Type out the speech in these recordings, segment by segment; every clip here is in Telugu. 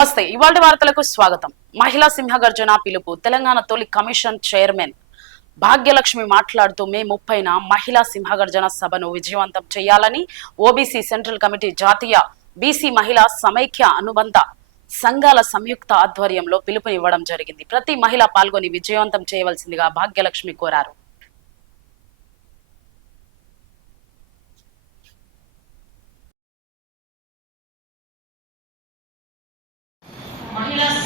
నమస్తే. ఇవాళ వార్తలకు స్వాగతం. మహిళా సింహగర్జన పిలుపు. తెలంగాణ తొలి కమిషన్ చైర్మన్ భాగ్యలక్ష్మి మాట్లాడుతూ మే ముప్పైన మహిళా సింహగర్జన సభను విజయవంతం చేయాలని ఓబీసీ సెంట్రల్ కమిటీ జాతీయ బీసీ మహిళా సమైక్య అనుబంధ సంఘాల సంయుక్త ఆధ్వర్యంలో పిలుపునివ్వడం జరిగింది. ప్రతి మహిళ పాల్గొని విజయవంతం చేయవలసిందిగా భాగ్యలక్ష్మి కోరారు.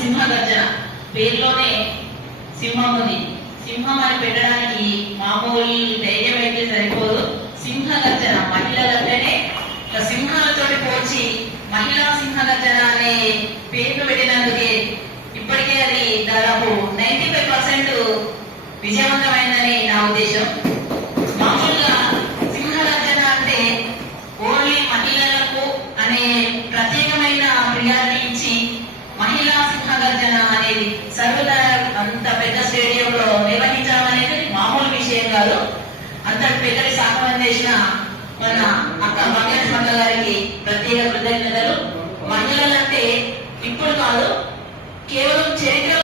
సింహ గర్జన పేరులోనే సింహం ఉంది సింహం అని పెట్టడానికి మామూలు ధైర్యం అయితే సరిపోదు. సింహ గర్జన మహిళలంటేనే సింహాలతో సింహాలతోటి పోల్చి మహిళా సింహ గర్జన అనే పేరు పెట్టినందుకే ఇప్పటికే అది దాదాపు నైన్టీ ఫైవ్ పర్సెంట్ విజయవంతమైందని నా ఉద్దేశం. అంతటి పెద్దది సహాయం చేసిన మన అక్క భాగ్యలక్ష్మక్క గారికి ప్రత్యేక కృతజ్ఞతలు. మహిళలంటే ఇప్పుడు కాదు కేవలం చరిత్ర